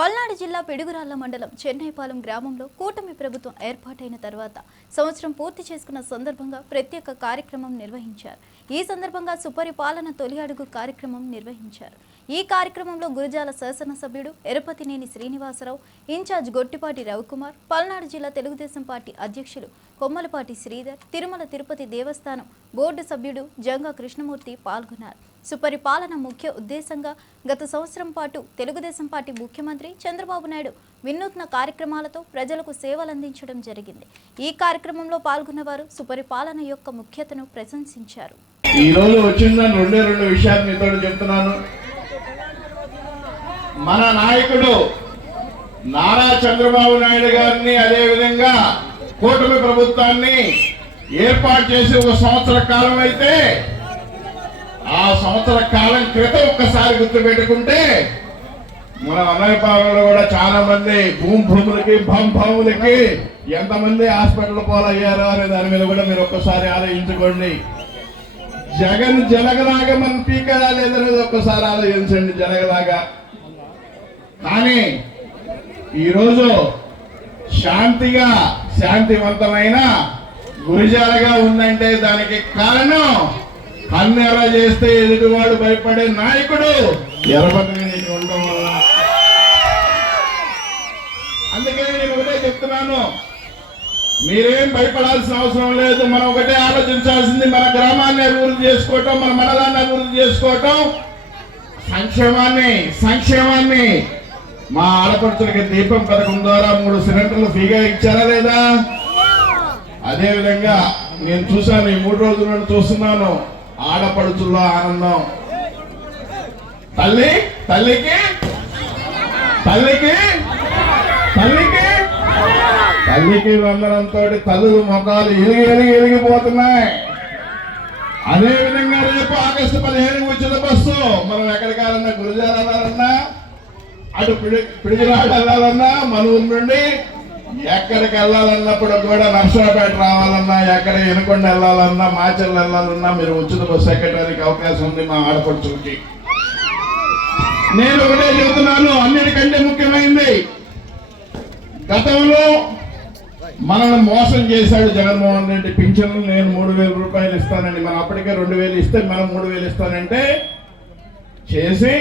పల్నాడు జిల్లా పిడుగురాళ్ళ మండలం చెన్నైపాలెం గ్రామంలో కూటమి ప్రభుత్వం ఏర్పాటైన తర్వాత సంవత్సరం పూర్తి చేసుకున్న సందర్భంగా ప్రత్యేక కార్యక్రమం నిర్వహించారు. ఈ సందర్భంగా సుపరిపాలన తొలి అడుగు కార్యక్రమం నిర్వహించారు. ఈ కార్యక్రమంలో గురజాల శాసనసభ్యుడు ఎరపతినేని శ్రీనివాసరావు ఇన్ఛార్జ్ గొట్టిపాటి రవికుమార్ పల్నాడు జిల్లా తెలుగుదేశం పార్టీ అధ్యక్షులు కొమ్మలపాటి శ్రీధర్ తిరుమల తిరుపతి దేవస్థానం బోర్డు సభ్యుడు జంగా కృష్ణమూర్తి పాల్గొన్నారు. సుపరిపాలన ముఖ్య ఉద్దేశంగా గత సంవత్సరం పాటు తెలుగుదేశం పార్టీ ముఖ్యమంత్రి చంద్రబాబు నాయుడు వినూత్న కార్యక్రమాలతో ప్రజలకు సేవలు అందించడం జరిగింది. ఈ కార్యక్రమంలో పాల్గొన్న వారు సుపరిపాలన యొక్క ముఖ్యతను ప్రశంసించారు. ఈ రోజు వచ్చిందని రెండే రెండు విషయాలు మీతో చెప్తున్నాను. మన నాయకుడు నారా చంద్రబాబు నాయుడు గారిని అదేవిధంగా కూటమి ప్రభుత్వాన్ని ఏర్పాటు చేసి ఒక సంవత్సర కాలం అయితే ఆ సంవత్సర కాలం క్రితం ఒక్కసారి గుర్తుపెట్టుకుంటే మన అన్నయపాలెంలో కూడా చాలా మంది భూమి భూములకి భం భూములకి ఎంతమంది హాస్పిటల్ పాలయ్యారో అనే దాని మీద కూడా మీరు ఒక్కసారి ఆలోచించుకోండి. జగన్ జలగలాగా మన పీకడా లేదనేది ఒక్కసారి ఆలోచించండి జలగలాగా కానీ ఈరోజు శాంతిగా శాంతివంతమైన గురిజాలగా ఉందంటే దానికి కారణం కన్నెర చేస్తే ఎదుటివాడు భయపడే నాయకుడు ఎర్రబట్టి ఉండడం వల్ల. అందుకని నేను ఒకటే చెప్తున్నాను. మీరేం భయపడాల్సిన అవసరం లేదు. మనం ఒకటే ఆలోచించాల్సింది మన గ్రామాన్ని అభివృద్ధి చేసుకోవటం మన మండలాన్ని అభివృద్ధి చేసుకోవటం. సంక్షేమాన్ని సంక్షేమాన్ని. మా ఆడపడుచులకి దీపం పథకం ద్వారా మూడు సిలిండర్లు ఫ్రీగా ఇచ్చారా లేదా? అదే విధంగా నేను చూశాను ఈ మూడు రోజుల నుండి చూస్తున్నాను. ఆడపడుచుల్లో ఆనందం. తల్లి తల్లికి? తల్లికి? తల్లికి? తల్లికి వందనంతో తల్లులు ముఖాలు ఎలిగి ఎలిగి ఎలిగిపోతున్నాయి. అదే విధంగా రేపు ఆగస్టు పదిహేను ఉచిత బస్సు. మనం ఎక్కడికాలన్నా గురుజాల వెళ్ళాలన్నా అటు పిడి పిడిగిరాడు వెళ్ళాలన్నా మన ఊరు నుండి ఎక్కడికి వెళ్ళాలన్నప్పుడు కూడా నర్సరాపేట రావాలన్నా ఎక్కడ ఎనుకొండ వెళ్ళాలన్నా మాచర్లు వెళ్ళాలన్నా మీరు ఉచిత బస్సు ఎక్కడానికి అవకాశం ఉంది మా ఆడపడుచులకి నేను ఒకటే చెబుతున్నాను అన్నిటికంటే ముఖ్యమైనది గతంలో మనల్ని మోసం చేశాడు జగన్మోహన్ రెడ్డి పింఛన్లు నేను మూడు వేల రూపాయలు ఇస్తానండి మనం అప్పటికే రెండు వేలు ఇస్తే మనం మూడు వేలు ఇస్తానంటే చేసి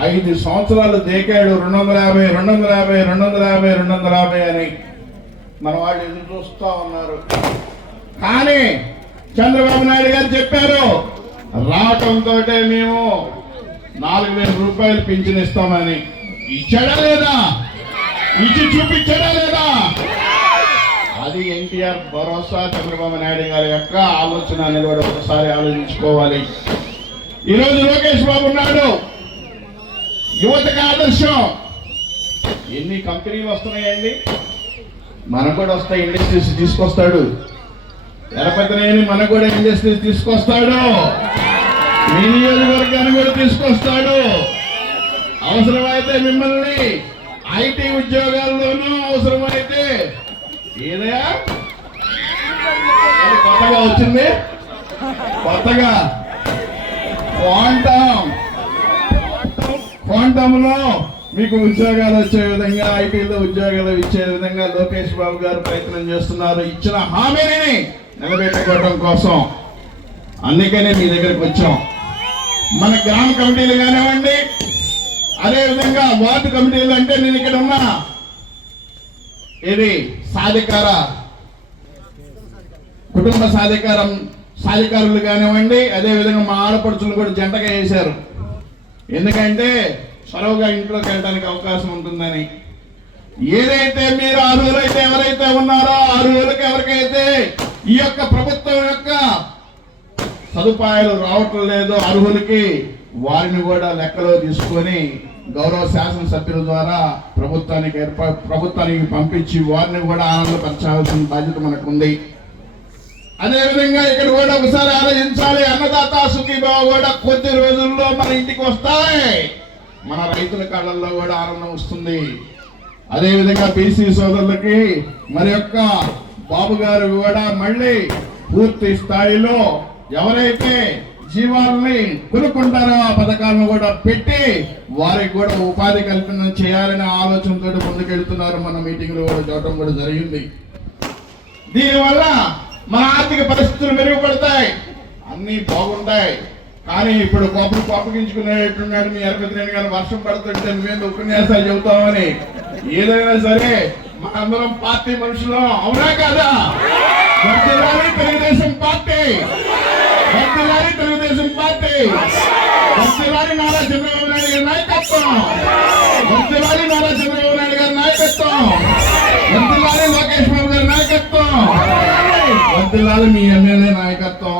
ఐదు సంవత్సరాలు దేకాడు రెండు వందల యాభై రెండు వందల యాభై రెండు వందల యాభై రెండు వందల యాభై అని మన వాళ్ళు ఎదురు చూస్తూ ఉన్నారు. కానీ చంద్రబాబు నాయుడు గారు చెప్పారు రావటంతో మేము నాలుగు వేల రూపాయలు పింఛన్ ఇస్తామని. ఇచ్చాడా లేదా? ఇచ్చి చూపించాడా లేదా? అది ఎన్టీఆర్ భరోసా చంద్రబాబు నాయుడు గారి యొక్క ఆలోచన అనేది కూడా ఒకసారి ఆలోచించుకోవాలి. ఈరోజు యువతకు ఆదర్శం. ఎన్ని కంపెనీలు వస్తున్నాయండి? మనకు కూడా వస్తాయి ఇండస్ట్రీస్ తీసుకొస్తాడు. ఎరపతినేని మనకు కూడా ఇండస్ట్రీస్ తీసుకొస్తాడు. మీ నియోజకవర్గాన్ని కూడా తీసుకొస్తాడు. అవసరమైతే మిమ్మల్ని ఐటీ ఉద్యోగాల్లోనూ అవసరమైతే ఏదయా కొత్తగా వచ్చింది? కొత్తగా. క్వాంటమ్ ప్రాంతంలో మీకు ఉద్యోగాలు వచ్చే విధంగా ఐటీలో ఉద్యోగాలు ఇచ్చే విధంగా లోకేష్ బాబు గారు ప్రయత్నం చేస్తున్నారు. ఇచ్చిన హామీని నిలబెట్టుకోవడం కోసం అందుకనే మీ దగ్గరికి వచ్చాం. మన గ్రామ కమిటీలు కానివ్వండి అదే విధంగా వార్డు కమిటీలు అంటే నేను ఇక్కడ ఉన్నా. ఇది సాధికార కుటుంబ సాధికారం సాధికారులు కానివ్వండి అదే విధంగా మా ఆడపడుచులు కూడా జంటగా వేశారు. ఎందుకంటే చొరవగా ఇంట్లోకి వెళ్ళడానికి అవకాశం ఉంటుందని. ఏదైతే మీరు అర్హులైతే ఎవరైతే ఉన్నారో అర్హులకు ఎవరికైతే ఈ యొక్క ప్రభుత్వం యొక్క సదుపాయాలు రావటం లేదో అర్హులకి వారిని కూడా లెక్కలో తీసుకొని గౌరవ శాసనసభ్యుల ద్వారా ప్రభుత్వానికి ఏర్పా ప్రభుత్వానికి పంపించి వారిని కూడా ఆనందపరచాల్సిన బాధ్యత మనకు ఉంది అదేవిధంగా ఇక్కడ కూడా ఒకసారి ఆలోచించాలి. అన్నదాత సుఖీభావ కూడా కొద్ది రోజుల్లో మన ఇంటికి వస్తాయి. మన రైతుల కాళ్ళల్లో కూడా ఆనందం వస్తుంది. అదేవిధంగా బీసీ సోదరులకి మరి యొక్క బాబు గారు కూడా మళ్ళీ పూర్తి స్థాయిలో ఎవరైతే జీవాలని కొనుక్కుంటారో ఆ పథకాలను కూడా పెట్టి వారికి కూడా ఉపాధి కల్పన చేయాలనే ఆలోచనతో ముందుకెళ్తున్నారు. మన మీటింగ్లో కూడా చూడటం కూడా జరిగింది. దీనివల్ల మన ఆర్థిక పరిస్థితులు మెరుగుపడతాయి. అన్నీ బాగుంటాయి. కానీ ఇప్పుడు కోపం కోపగించుకునేట్టున్నాడు మీ అరపతిరేణి గారు. వర్షం పడుతుంటే మేము ఉపన్యాసాలు చెబుతామని ఏదైనా సరే మనందరం పార్టీ మనుషులు. అవునా కాదా? వర్ధిల్లాలి తెలుగుదేశం పార్టీ. వర్ధిల్లాలి తెలుగుదేశం పార్టీ. వర్ధిల్లాలి నారా చంద్రబాబు నాయుడు గారి నాయకత్వం. వర్ధిల్లాలి నారా చంద్రబాబు నాయుడు గారి నాయకత్వం. వర్ధిల్లాలి లోకేష్ బాబు గారి నాయకత్వం. వర్ధిల్లాలి మీ ఎమ్మెల్యే నాయకత్వం.